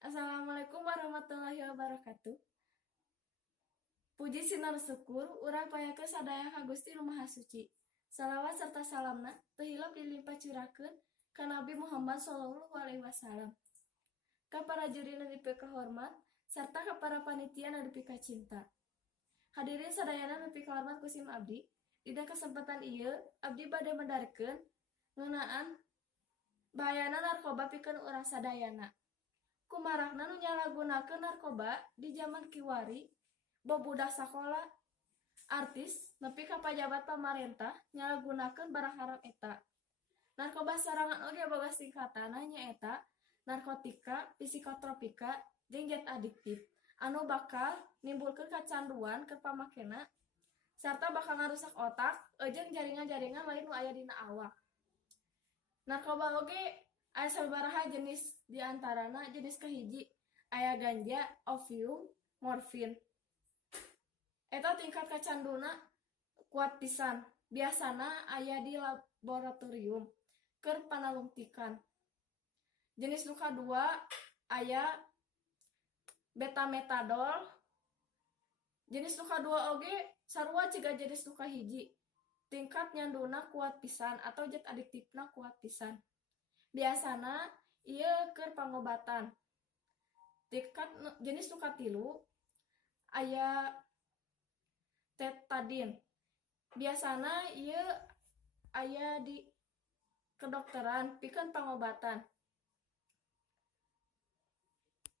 Assalamualaikum warahmatullahi wabarakatuh. Puji sinar syukur, urang payakeun sadaya ka Gusti Nu Maha Suci. Salawat serta salamna teu hilap dilimpah curahkeun ka Nabi Muhammad sallallahu alaihi wasallam. Ka para juri nu nepi kahormat sarta ka para panitia nu nepi kacinta. Hadirin sadayana nepi kahormat kusim abdi, dina kesempatan ieu abdi bade mendarikeun ngeunaan bahayana narkoba pikeun urang sadayana. Kumarakna nu nyalahgunakeun narkoba di zaman kiwari, bobudak sakola, artis, nepi ka pajabat pamarentah nyalahgunakeun barang haram eta. Narkoba sarangan oge boga singkatanna nyaeta narkotika, psikotropika, jeung zat adiktif anu bakal nimbulkeun kacanduan keur pamakena sarta bakal ngarusak otak jeung jaringan-jaringan lain nu aya dina awak. Narkoba oge aya sababaraha jenis diantarana jenis kahiji aya ganja, opium, morfin. Eta tingkat kacanduna kuat pisan. Biasana aya di laboratorium keur panalungtikan. Jenis nu kadua aya betametadol. Jenis nu kadua oge sarua ciga jenis nu kahiji. Tingkat nyanduna kuat pisan atau zat adiktifna kuat pisan. Biasana ieu keur pangobatan. Tingkat jenis nu katilu aya tetadin. Biasana ieu aya di kedokteran pikeun pangobatan.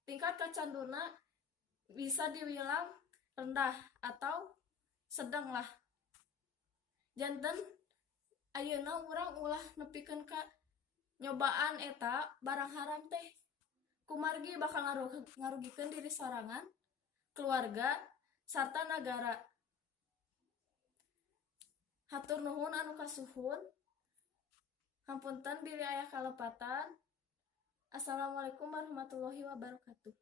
Tingkat kacanduna bisa dibilang rendah atau sedang lah. Janten ayeuna urang ulah nepikeun ka nyobaan eta barang haram teh kumargi bakal ngarugikeun diri sorangan, keluarga, sarta nagara. Hatur nuhun anu kasuhun. Hampunten bilih aya kalepatan. Assalamualaikum warahmatullahi wabarakatuh.